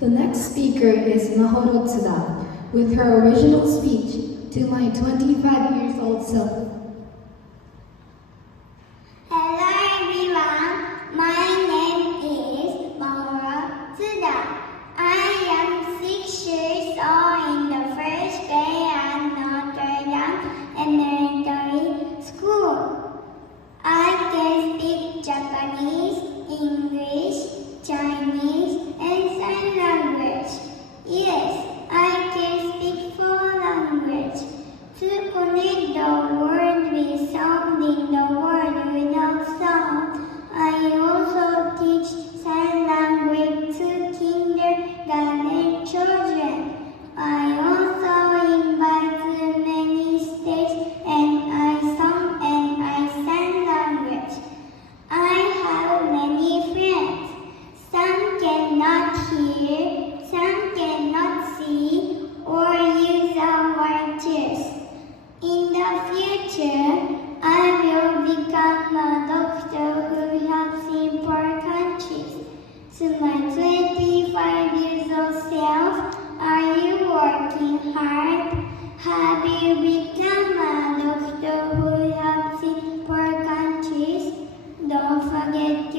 The next speaker is Mahoro Tsuda with her original speech, To My 25 Years Old Self. Hello everyone, my name is Mahoro Tsuda. I am 6 years old in the first grade at Notre Dame Elementary School. I can speak Japanese, English, Chinese, and sign language. Yes, I can speak 4 languages. To connect the world with sound in the world without sound, I also teach sign language to kindergarten children. I also invite to many states and I sing and I sign language. I have many friends. Some cannot hear, some cannot see or use our watches. In the future, I will become a doctor who helps in poor countries. To my 25 years old self, are you working hard? Have you become a doctor who helps in poor countries? Don't forget